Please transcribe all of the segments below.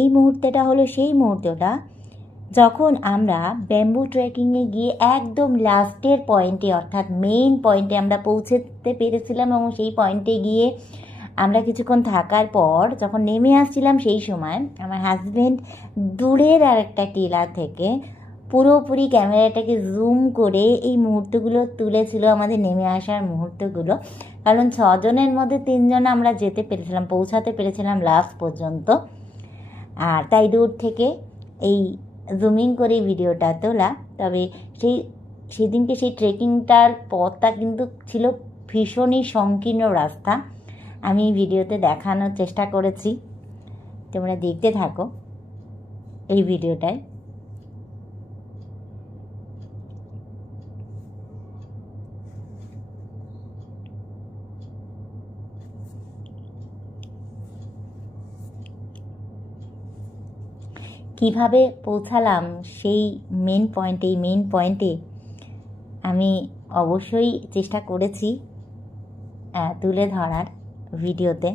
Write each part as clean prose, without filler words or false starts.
এই মুহূর্তটা হলো সেই মুহূর্তটা যখন আমরা ব্যাম্বু ট্রেকিংয়ে গিয়ে একদম লাস্টের পয়েন্টে অর্থাৎ মেইন পয়েন্টে আমরা পৌঁছতে পেরেছিলাম, এবং সেই পয়েন্টে গিয়ে আমরা কিছুক্ষণ থাকার পর যখন নেমে আসছিলাম, সেই সময় আমার হাজব্যান্ড দূরের আর একটা টিলা থেকে পুরোপুরি ক্যামেরাটাকে জুম করে এই মুহূর্তগুলো তুলেছিল, আমাদের নেমে আসার মুহূর্তগুলো। কারণ 6 জনের মধ্যে 3 জন আমরা যেতে পেরেছিলাম, পৌঁছাতে পেরেছিলাম লাস্ট পর্যন্ত। আর তাই দূর থেকে এই জুমিং করে ভিডিওটা তোলা। তবে সেদিনকে সেই ট্রেকিংটার পথটা কিন্তু ছিল ভীষণই সংকীর্ণ রাস্তা। আমি ভিডিওতে দেখানোর চেষ্টা করেছি, তোমরা দেখতে থাকো এই ভিডিওটায়। কিভাবে পৌঁছালাম সেই মেন পয়েন্টে আমি অবশ্যই চেষ্টা করেছি তুলে ধরার ভিডিওতে।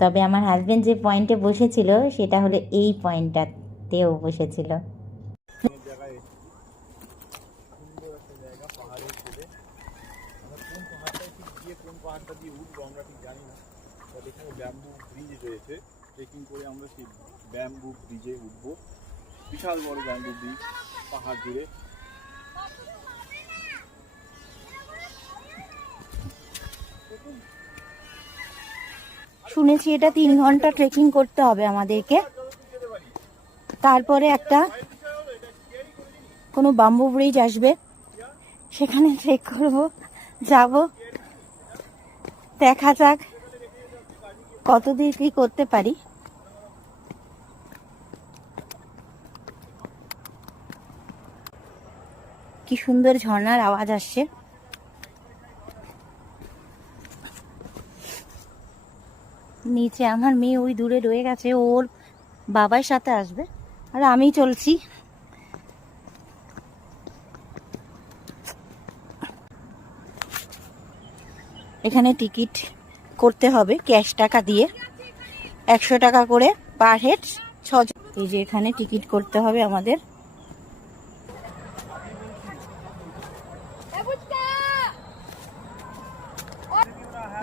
তবে আমার হাজব্যান্ড যে পয়েন্টে বসেছিল সেটা হলো এই পয়েন্টটাতেও বসেছিল। ব্যাম্বু ব্রিজ রয়েছে, ট্রেকিং করে আমরা সেই ব্যাম্বু ব্রিজে উঠবো। বিশাল বড় ব্যাম্বু ব্রিজ পাহাড় জুড়ে। শুনেছি এটা 3 ঘন্টা ট্রেকিং করতে হবে আমাদেরকে, তারপরে একটা কোনো ব্যাম্বু ব্রিজ আসবে, সেখানে ট্রেক করব, যাব, দেখা যাক কতদূর কি করতে পারি। কি সুন্দর ঝর্ণার আওয়াজ আসছে। নিচে আমার মেয়ে ওই দূরে রয়ে গেছে, ওর বাবার সাথে আসবে, আর আমি চলছি। এখানে টিকিট করতে হবে ক্যাশ টাকা দিয়ে, 100 টাকা করে পার হেড 6 জন। এই যে এখানে টিকিট করতে হবে আমাদের।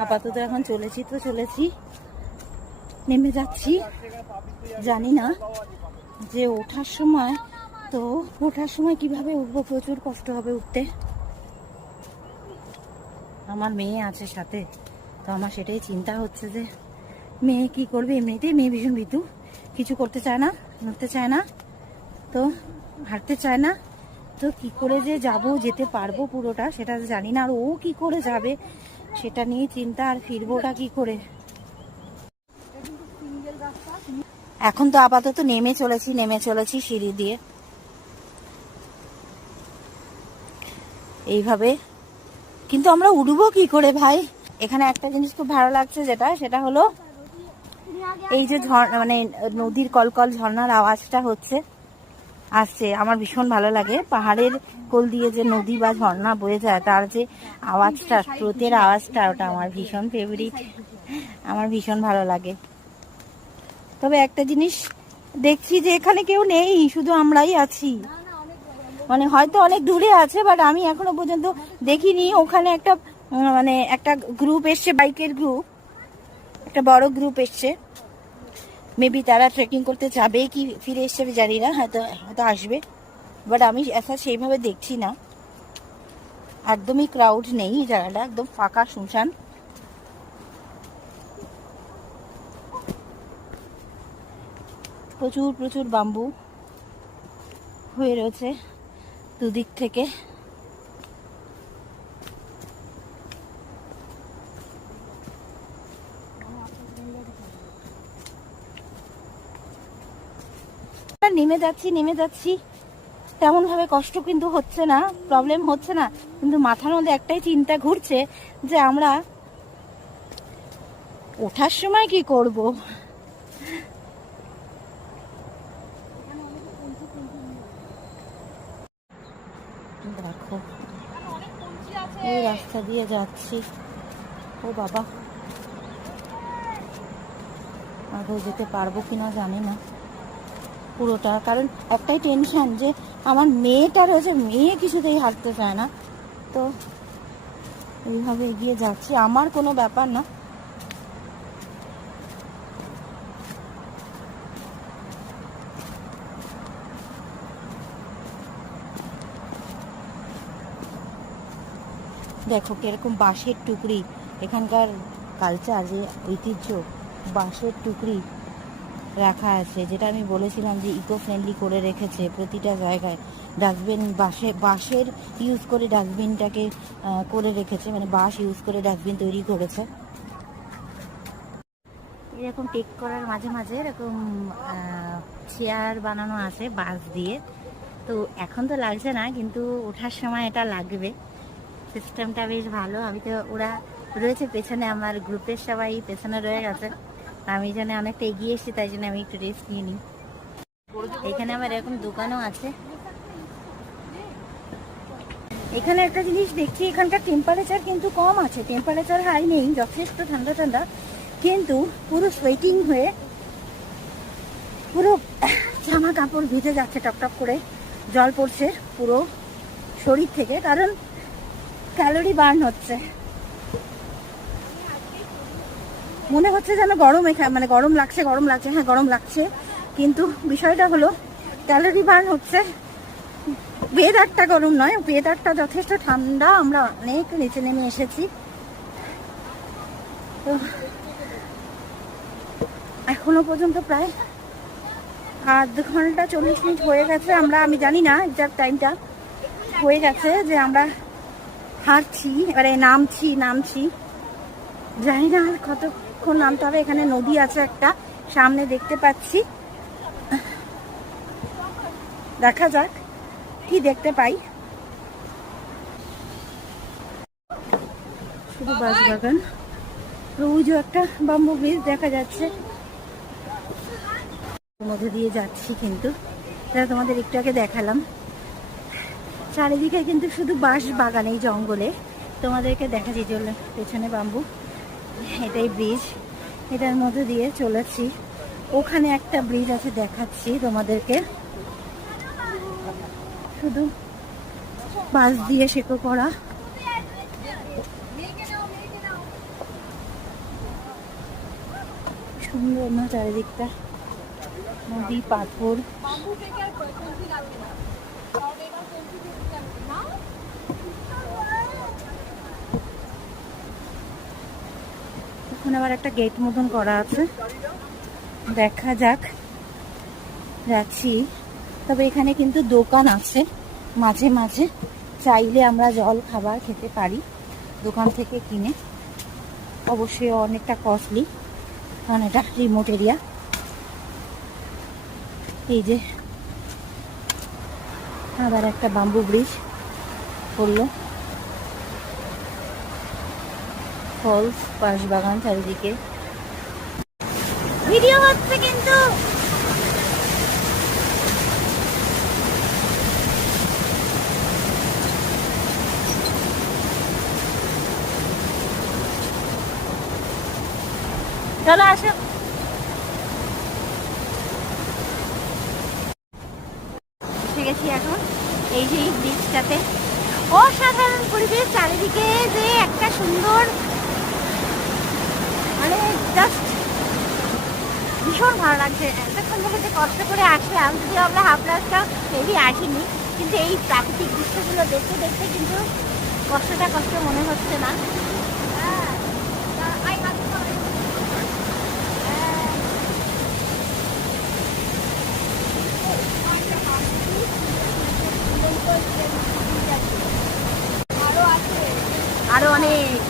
আপাতত এখন চলেছি, নেমে যাচ্ছি। জানি না যে ওঠার সময় কিভাবে উঠবো, প্রচুর কষ্ট হবে উঠতে। আমার মেয়ে আছে সাথে, তো আমার সেটাই চিন্তা হচ্ছে যে মেয়ে কি করবে। এমনিতেই মেয়ে ভীষণ ভীতু, কিছু করতে চায় না, নড়তে চায় না, তো হাঁটতে চায় না। তো কি করে যে যেতে পারবো পুরোটা সেটা জানি না, আর ও কি করে যাবে সেটা নিয়ে চিন্তা, আর ফিরবোটা কি করে। এখন তো আপাতত নেমে চলেছি সিঁড়ি দিয়ে এইভাবে, কিন্তু আমরা উঠবো কি করে ভাই। এখানে একটা জিনিস খুব ভালো লাগছে, সেটা হলো এই যে মানে নদীর কলকল ঝর্ণার আওয়াজটা আসছে, আমার ভীষণ ভালো লাগে। পাহাড়ের কোল দিয়ে যে নদী বা ঝর্ণা বয়ে যায়, তার যে আওয়াজটা, স্রোতের আওয়াজটা, ওটা আমার ভীষণ ফেভারিট, আমার ভীষণ ভালো লাগে। তবে একটা জিনিস দেখছি যে এখানে কেউ নেই, শুধু আমরাই আছি। মানে হয়তো অনেক দূরে আছে, বাট আমি এখনো পর্যন্ত দেখিনি। ওখানে একটা গ্রুপ এসছে, বাইকের গ্রুপ, একটা বড় গ্রুপ এসছে। মেবি তারা ট্রেকিং করতে যাবে কি ফিরে এসছে জানি না, হয়তো আসবে, বাট আমি সেইভাবে দেখছি না। একদমই ক্রাউড নেই, জায়গাটা একদম ফাঁকা শুনশান। প্রচুর বাম্বু হয়ে রয়েছে দুদিক থেকে। নেমে যাচ্ছি, তেমন ভাবে কষ্ট কিন্তু হচ্ছে না, প্রবলেম হচ্ছে না, কিন্তু মাথার মধ্যে একটাই চিন্তা ঘুরছে যে আমরা ওঠার সময় কি করব। দেখো এই রাস্তা দিয়ে যাচ্ছি, ও বাবা, আদৌ যেতে পারবো কিনা জানি না পুরোটা, কারণ একটাই টেনশন যে আমার মেয়েটা রয়েছে, মেয়ে কিছুতেই হাঁটতে চায় না। তো এইভাবে এগিয়ে যাচ্ছি, আমার কোনো ব্যাপার না। দেখো কিরকম বাঁশের টুকরি, এখানকার কালচার যে ঐতিহ্য, বাঁশের টুকরি রাখা আছে, যেটা আমি বলেছিলাম যে ইকো ফ্রেন্ডলি করে রেখেছে প্রতিটা জায়গায়। ডাস্টবিন বাঁশের ইউজ করে ডাস্টবিনটাকে করে রেখেছে, মানে বাঁশ ইউজ করে ডাস্টবিন তৈরি করেছে। এরকম টেক করার মাঝে মাঝে এরকম চেয়ার বানানো আছে বাঁশ দিয়ে। তো এখন তো লাগছে না, কিন্তু ওঠার সময় এটা লাগবে। সিস্টেমটা বেশ ভালো। আমি তো, ওরা রয়েছে পেছনে, আমার গ্রুপের সবাই পেছনে রয়ে গেছে, আমি জানি অনেকটা এগিয়ে এসেছি, তাই জন্য আমি একটু রেস্ট নিয়ে নিই। এখানে আমার এরকম দোকানও আছে। এখানে একটা জিনিস দেখছি, এখানকার টেম্পারেচার কিন্তু কম আছে, টেম্পারেচার হাই নেই, যথেষ্ট ঠান্ডা ঠান্ডা, কিন্তু পুরো সোয়েটিং হয়ে পুরো জামা কাপড় ভিজে যাচ্ছে, টপটপ করে জল পড়ছে পুরো শরীর থেকে, কারণ ক্যালোরি বার্ন হচ্ছে। মনে হচ্ছে যেন গরম, মানে গরম লাগছে, হ্যাঁ গরম লাগছে, কিন্তু বিষয়টা হলো ক্যালোরি বার্ন হচ্ছে। ওয়েদারটা গরম নয়, ওয়েদারটা যথেষ্ট ঠান্ডা, আমরা অনেক নিচে নেমে এসেছি। তো এখনো পর্যন্ত প্রায় আধ ঘন্টা 40 মিনিট হয়ে গেছে, আমি জানি না এক্সাক্ট টাইমটা, হয়ে গেছে যে আমরা হাঁটছি, এবারে নামছি, জানি না আর কতক্ষণ নামতে হবে। এখানে নদী আছে একটা সামনে দেখতে পাচ্ছি, দেখা যাক কি দেখতে পাই। শুধু বাঁশবাগান, ওই যে একটা বাম্বু ব্রিজ দেখা যাচ্ছে, মধ্যে দিয়ে যাচ্ছি, কিন্তু যারা তোমাদের একটু আগে দেখালাম, চারিদিকে কিন্তু শুধু বাঁশ বাগান এই জঙ্গলে। তোমাদেরকে দেখাচ্ছি, চলে পেছনে বাম্বু, এটাই ব্রিজ, এটার মধ্যে দিয়ে চলেছি। ওখানে একটা ব্রিজ আছে, দেখাচ্ছি তোমাদেরকে, শুধু বাঁশ দিয়ে সেকো করা। সুন্দর না চারিদিকটা, নদী, পাথর। ওখানে আবার একটা গেট মতন করা আছে, দেখা যাক, যাচ্ছি। তবে এখানে কিন্তু দোকান আছে মাঝে মাঝে, চাইলে আমরা জল খাবার খেতে পারি দোকান থেকে কিনে, অবশ্যই অনেকটা কস্টলি, কারণ এটা রিমোট এরিয়া। এই যে আবার একটা বাম্বু ব্রিজ করলো, ফলস, বাঁশবাগান চারিদিকে। ভিডিও হচ্ছে কিন্তু, চলো আসো। এসে গেছি এখন এই যে ব্রিজটাতে, অসাধারণ পরিবেশ, চারিদিকে যে একটা সুন্দর, মানে জাস্ট ভীষণ ভালো লাগছে। এতক্ষণ ধরে যে কষ্ট করে আসলাম, যদিও আমরা হাফ রাস্তা হেভি আসিনি, কিন্তু এই প্রাকৃতিক দৃশ্যগুলো দেখতে দেখতে কিন্তু কষ্টটা কষ্ট মনে হচ্ছে না। আরো অনেক,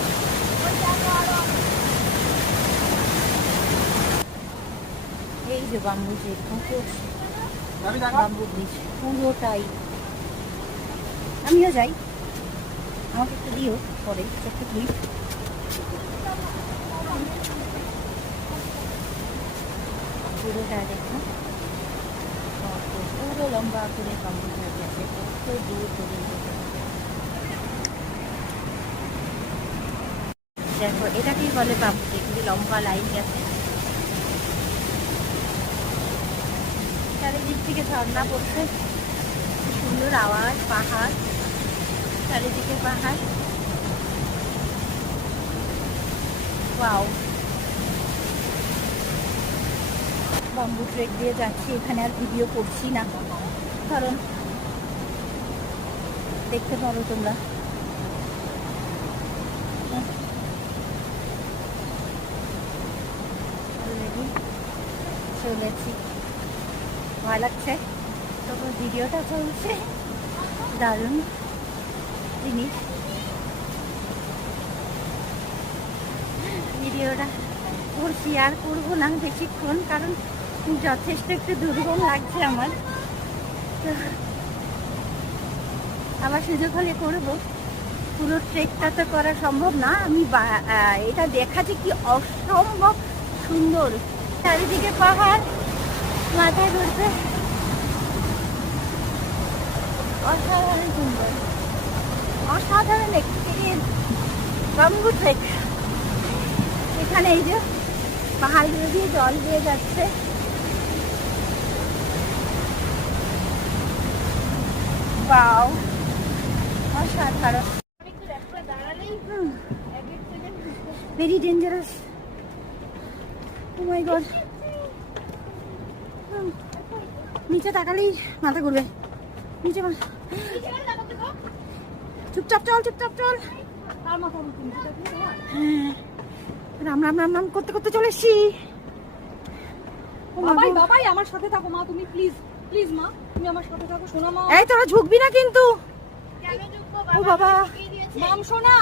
এই যে বাম্বু ব্রিজ, বাম্বু ব্রিজ পুরোটাই। আমিও যাই, আমাকে একটু দিও পরে একটা ক্লিপ। পুরোটা দেখো, পুরো লম্বা করে বাম্বু ব্রিজ আছে, কত দূর পর্যন্ত। দেখো এটাকেই বলে বাম্বু ট্রেক, লম্বা লাইন গেছে, চারিদিক থেকে ঝর্ণা পড়ছে, কি সুন্দর আওয়াজ, পাহাড়, চারিদিকে পাহাড়। ওয়াও, বাম্বু ট্রেক দিয়ে যাচ্ছি, এখানে আর ভিডিও করছি না কারণ দেখতে পারো তোমরা। অলরেডি চলেছি, ভয় লাগছে তবু ভিডিওটা চলছে, দারুণ জিনিস। ভিডিওটা করছি, আর করবো না বেশিক্ষণ কারণ যথেষ্ট একটু দুর্গম লাগছে আমার, তো আবার সুযোগ হলে করবো। পুরো ট্রেকটা তো করা সম্ভব না, আমি এটা দেখাচ্ছি কি অসম্ভব সুন্দর, চারিদিকে পাহাড়, মাথায় ঘুরতে, অসাধারণ সুন্দর, অসাধারণ এক্সপিরিয়েন্স বাম্বু ট্রেক। এখানে এই যে পাহাড়গুলো দিয়ে জল দিয়ে যাচ্ছে, বাও অসাধারণ, ভেরি ডেঞ্জারাস, ও মাই গড। নিচে তাকালেই মাথা ঘুরবে, নিচে চুপচাপ চল, চুপচাপ চল, রাম রাম রাম রাম করতে করতে চলে এসছি। বাবাই বাবাই আমার সাথে থাকো মা, তুমি প্লিজ প্লিজ মা, তুমি আমার সাথে থাকো সোনা মা। এই তোরা ঝুঁকবি না কিন্তু, ও বাবা মাম সোনা,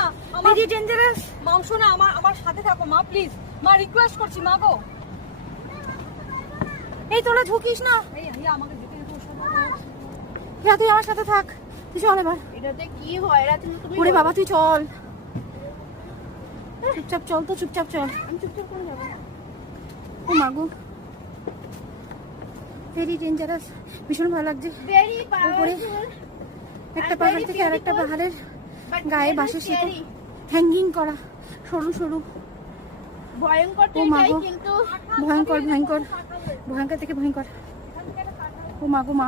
ভেরি ডেঞ্জারাস, মাম সোনা আমার সাথে থাকো মা প্লিজ, মা রিকোয়েস্ট করছি মা গো। এই তোরা ঝুঁকিস না, এই আমাকে যেতে দিও সোনা। যা তুই আমার সাথে থাক, তুই চল এবার। এটাতে কি হয়? এটা তুমি ওরে বাবা তুই চল, চুপচাপ চল তো, চুপচাপ চল। আমি চুপচাপ করে যাবো। ও মাগো, ভেরি ডেঞ্জারাস, ভীষণ ভয় লাগছে। উপরে একটা পাহাড় থেকে আর একটা পাহাড়ের গায়ে বাঁশের সাথে হ্যাঙ্গিং করা, সরু সরু, ভয়ঙ্কর ও মাগো, ভয়ঙ্কর ভয়ঙ্কর, ভয়ঙ্কর থেকে ভয়ঙ্কর। ও মাগো মা,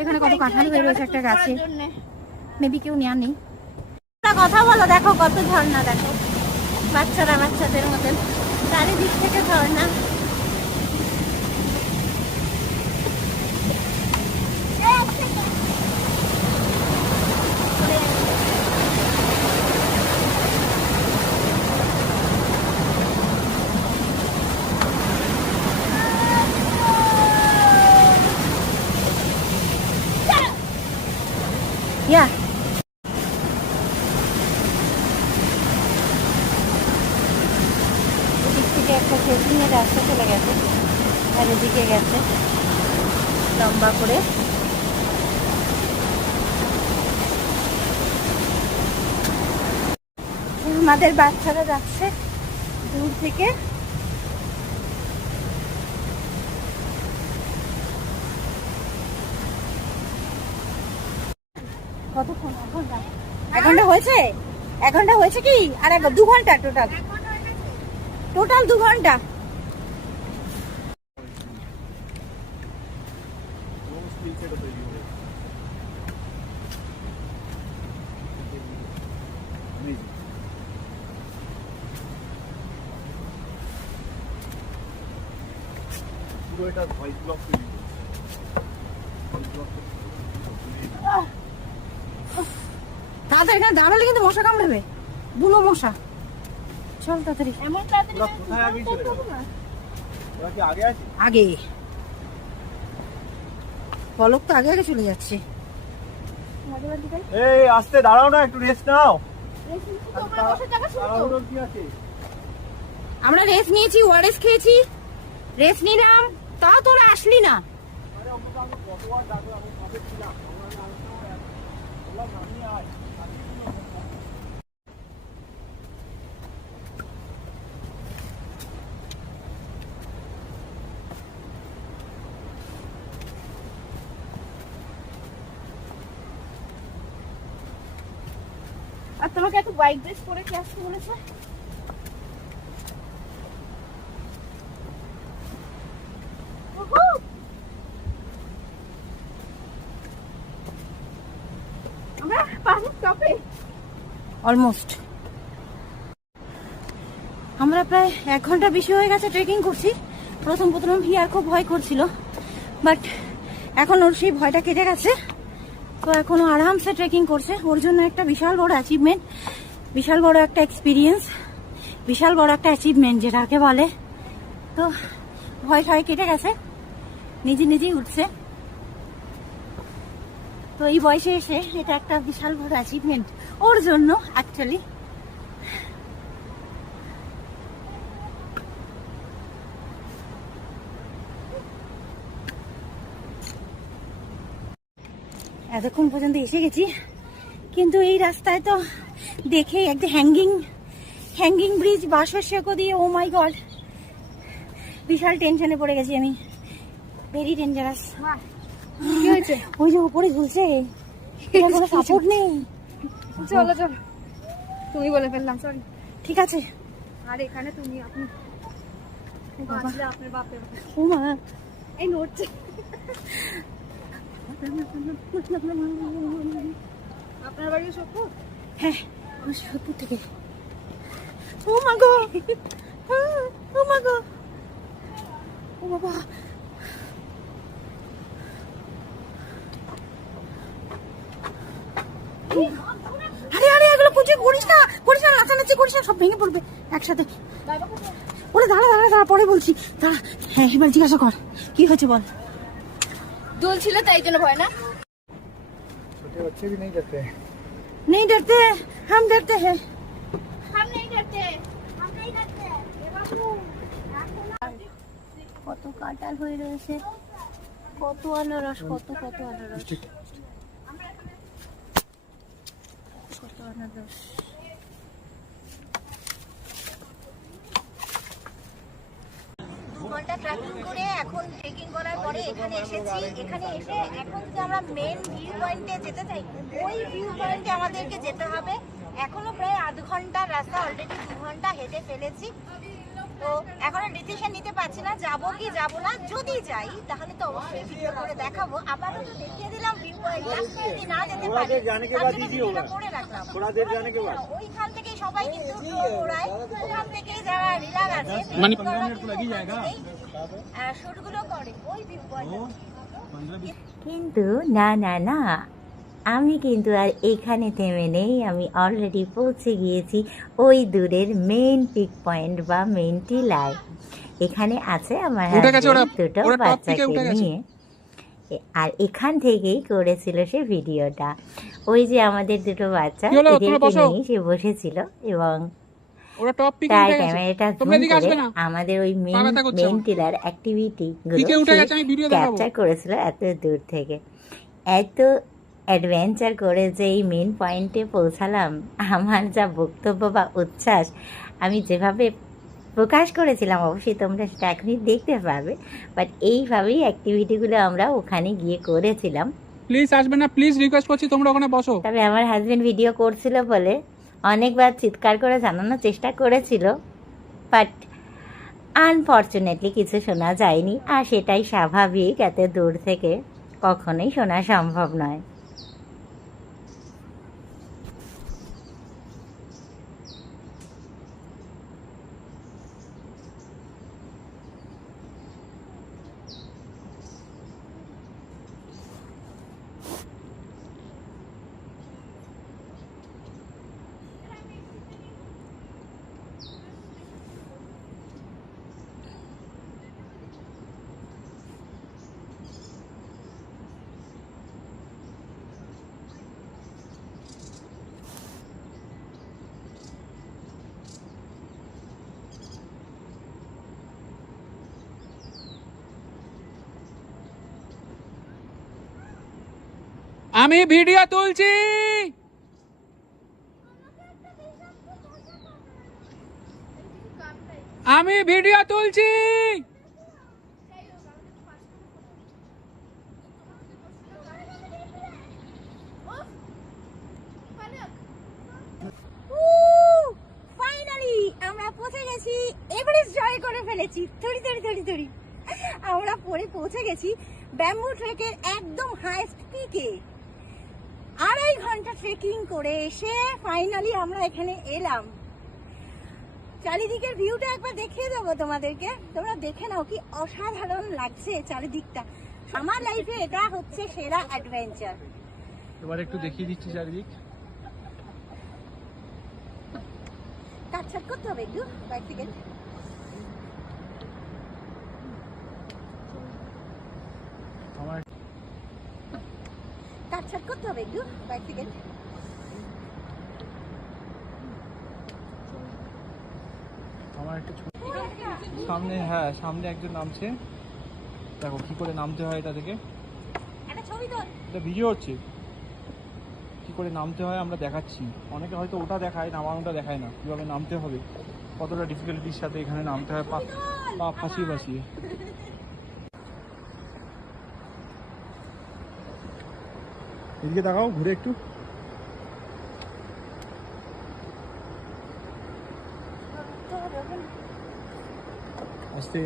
এখানে কত কাঁঠাল হয়ে রয়েছে একটা গাছে, মেবি কেউ নেওয়ার নেই। কথা বলো, দেখো কত ঝর্ণা, দেখো বাচ্চারা বাচ্চাদের মতন, চারিদিক থেকে ঝর্ণা। Yeah. এদিক থেকে একটা ট্রেকিংয়ের রাস্তা চলে গেছে, আর এদিকে গেছে লম্বা করে। আমাদের বাচ্চারা যাচ্ছে দূর থেকে, কতক্ষণ? 1 ঘন্টা হয়েছে, 1 ঘন্টা হয়েছে কি, আর 2 ঘন্টা টোটাল, 2 ঘন্টা। পুরো এটা ভয়েস ব্লক তৈরি করছে, ভয়েস ব্লক তাড়াতাড়ি এখানে দাঁড়ালে কিন্তু মশা কামড়াবে, বুনো মশা। চল তাড়াতাড়ি, এমন তাড়াতাড়ি কোথায় আগে চলে যাবে? ওরা কি আগে আছে? আগে পলক তো আগে আগে চলে যাচ্ছে। এই আস্তে দাঁড়াও না, একটু রেস্ট নাও। তোমরা বসে যাবে শুনো তো। তাড়াহুড়োর কি আছে? আমরা রেস্ট নিয়েছি, ওআরএস খেয়েছি, রেস্ট নিলাম, তাও তোরা আসলি না। আরে আমরা আমি কতবার ডাকো, আমি কবে ছিলাম, আমরা বললাম আমি আয়। আর তোমাকে একটু হোয়াইট ড্রেস পরে কি আসতে বলেছে? অলমোস্ট। আমরা প্রায় 1 ঘন্টা বেশি হয়ে গেছে ট্রেকিং করছি। প্রথম ভিয়ার খুব ভয় করছিল, বাট এখন ওর সেই ভয়টা কেটে গেছে। তো এখন ও আরামসে ট্রেকিং করছে। ওর জন্য একটা বিশাল বড় অ্যাচিভমেন্ট, বিশাল বড় একটা এক্সপিরিয়েন্স, বিশাল বড় একটা অ্যাচিভমেন্ট যেটাকে বলে। তো ভয় কেটে গেছে, নিজেই উঠছে। তো এই বয়সে এসে এটা একটা বিশাল বড় অ্যাচিভমেন্ট ওর জন্য অ্যাকচুয়ালি। এতক্ষণ পর্যন্ত এসে গেছি, কিন্তু এই রাস্তায় তো দেখে একটা হ্যাঙ্গিং ব্রিজ বাঁশের দিয়ে, ও মাই গড, বিশাল টেনশনে পড়ে গেছি আমি। Very dangerous. কি হয়েছে? ওই যে উপরে ঝুলছে, কোনো সাপোর্ট নেই। চলো চলো, তুমি বলে ফেললাম, সরি। ঠিক আছে। আর এখানে তুমি আপনি বাঁচলে আপনার বাপের। ও মা, এই নড়ছে। আপনার বাড়ি সোদপুর? হ্যাঁ, আমি সোদপুর থেকে। ও মা গো, ও মা গো, ও বাবা। আরে এগুলো করিস না, নাচানাচি করিস না, সব ভেঙে পড়বে একসাথে। ওরে দাঁড়া, পরে বলছি, দাঁড়া। হ্যাঁ, এবার জিজ্ঞাসা কর কি হয়েছে বল। দোল ছিল তাই জন্য ভয় না? छोटे बच्चे भी नहीं डरते हैं। नहीं डरते, हम डरते हैं। हम नहीं डरते। কত কাঁঠাল হয়ে রয়েছে, কত আনারস, কত আনারস, কত আনারস। 2 ঘন্টা ট্রেকিং করে এখন ট্রেকিং করার পরে এখানে এসেছি। এখানে এসে এখন যদি আমরা মেন ভিউ পয়েন্টে যেতে চাই, ওই ভিউ পয়েন্টে আমাদেরকে যেতে হবে। এখনো প্রায় 1/2 ঘন্টার রাস্তা, অলরেডি 2 ঘন্টা হেঁটে ফেলেছি। তো এখনো ডিসিশন নিতে পারছি না যাবো কি যাবো না। যদি যাই তাহলে তো অবশ্যই ভিডিও করে দেখাবো। আপাতত দেখিয়ে দিলাম ভিউ পয়েন্টটা, যদি না যেতে পারি ভিডিওটা করে রাখলাম। ওইখান থেকে সবাই কিন্তু ওড়ায়, ওখান থেকেই যারা রিলার আছে শুটগুলো করে ওই ভিউ পয়েন্টে। কিন্তু না, আমি কিন্তু আর এখানে থেমে নেই। আমি অলরেডি পৌঁছে গিয়েছি ওই দূরের মেইন পিক পয়েন্ট বা মেইন টিলায়। এখানে আছে আমার দুটো বাচ্চাকে নিয়ে, আর এখান থেকেই করেছিল সে ভিডিওটা। ওই যে আমাদের দুটো বাচ্চা, এদেরকে নিয়ে সে বসেছিল এবং তার ক্যামেরাটা জুম করে আমাদের ওই মেইন টিলার অ্যাক্টিভিটি গুলো ক্যাপচার করেছিল এত দূর থেকে। এত অ্যাডভেঞ্চার করে যে এই মেন পয়েন্টে পৌঁছালাম, আমার যা বক্তব্য বা উচ্ছ্বাস আমি যেভাবে প্রকাশ করেছিলাম, অবশ্যই তোমরা সেটা এখনই দেখতে পাবে। বাট এইভাবেই অ্যাক্টিভিটিগুলো আমরা ওখানে গিয়ে করেছিলাম। প্লিজ আসবে না, প্লিজ রিকোয়েস্ট করছি, তোমরা ওখানে বসো। তবে আমার হাজবেন্ড ভিডিও করছিল বলে অনেকবার চিৎকার করে জানানোর চেষ্টা করেছিল, বাট আনফর্চুনেটলি কিছু শোনা যায়নি। আর সেটাই স্বাভাবিক, এত দূর থেকে কখনোই শোনা সম্ভব নয়। আমি ভিডিও তুলছি। আমি ভিডিও তুলছি। ফাইনালি আমরা পৌঁছে গেছি, এভারেস্ট জয় করে ফেলেছি। থরি আমরা পৌঁছে গেছি ব্যাম্বু ট্রেকের একদম হাইস্ট পিকে। 2.5 ঘন্টা ট্রেকিং করে এসে ফাইনালি আমরা এখানে এলাম। চারিদিকের ভিউটা একবার দেখিয়ে দেবো তোমাদেরকে, তোমরা দেখে নাও কি অসাধারণ লাগছে চারিদিকটা। আমার লাইফে এটা হচ্ছে সেরা অ্যাডভেঞ্চার। এবার একটু দেখিয়ে দিচ্ছি চারিদিক। কাটছাট করতে হবে একটু, কয়েক সেকেন্ড। আমার কাটছাট করতে হবে একটু, কয়েক সেকেন্ড। আমার একটা সামনে, হ্যাঁ সামনে একজন নামছে, দেখো কি করে নামতে হয় এটা থেকে। একটা ছবি তোল। এটা ভিডিও হচ্ছে, কি করে নামতে হয় আমরা দেখাচ্ছি। অনেকে হয়তো ওটা দেখায়, নামানোটা দেখায় না, কীভাবে নামতে হবে, কতটা ডিফিকাল্টির সাথে এখানে নামতে হয় পা পা ফাঁসিয়ে ফাঁসিয়ে। এদিকে দেখাও ঘুরে একটু। আস্তে,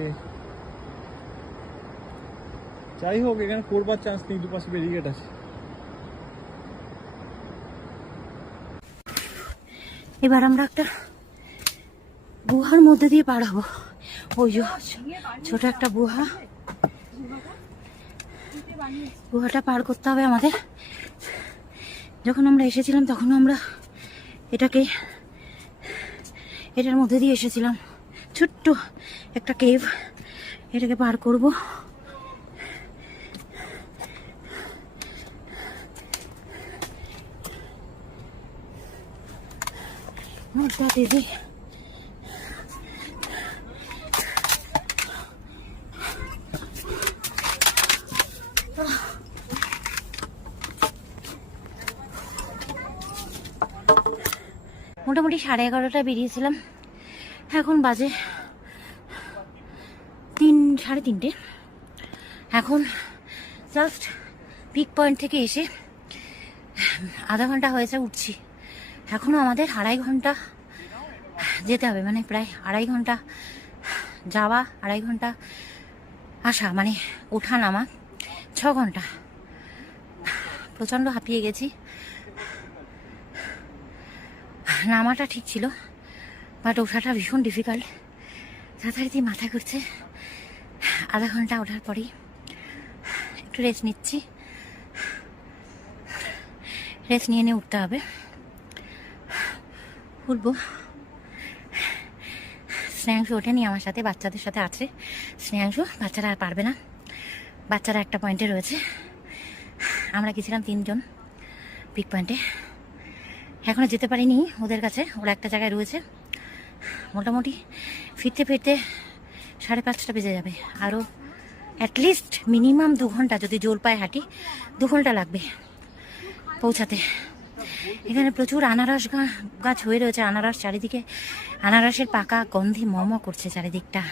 যাই হোক এখানে করবার চান্স নেই, দুপাশে ব্যারিকেড আছে। এবার আমরা একটা গুহার মধ্যে দিয়ে পার হবো। ওই যে ছোট একটা গুহা, গুহাটা পার করতে হবে আমাদের। যখন আমরা এসেছিলাম তখন আমরা এটার মধ্যে দিয়ে এসেছিলাম, ছোট্ট একটা কেভ। এটাকে পার করব। দিদি মোটামুটি 11:30 বেরিয়েছিলাম, এখন বাজে 3-3:30। এখন জাস্ট পিক পয়েন্ট থেকে এসে আধা ঘন্টা হয়েছে উঠছি। এখনও আমাদের 2.5 ঘন্টা যেতে হবে, মানে প্রায় 2.5 ঘন্টা যাওয়া, 2.5 ঘন্টা আসা, মানে ওঠা নামা 6 ঘন্টা। প্রচণ্ড হাঁপিয়ে গেছি। নামাটা ঠিক ছিল, বাট ওঠাটা ভীষণ ডিফিকাল্ট। যথারীতি মাথা ঘুরছে। আধা ঘন্টা ওঠার পরেই একটু রেস্ট নিচ্ছি, রেস্ট নিয়ে উঠতে হবে। উঠবো। স্নেহাংশু ওঠেনি আমার সাথে, বাচ্চাদের সাথে আছে স্নেহাংশু। বাচ্চারা আর পারবে না, বাচ্চারা একটা পয়েন্টে রয়েছে। আমরা গেছিলাম 3 জন পিক পয়েন্টে, এখনো যেতে পারিনি ওদের কাছে, ওরা একটা জায়গায় রয়েছে। মোটামুটি ফিরতে ফিরতে 5:30 বেজে যাবে। আরও অ্যাটলিস্ট মিনিমাম 2 ঘন্টা, যদি জোর পায়ে হাঁটি 2 ঘন্টা লাগবে পৌঁছাতে। এখানে প্রচুর আনারস গাছ হয়ে রয়েছে, আনারস চারিদিকে, আনারসের পাকা গন্ধে ম করছে চারিদিকটা।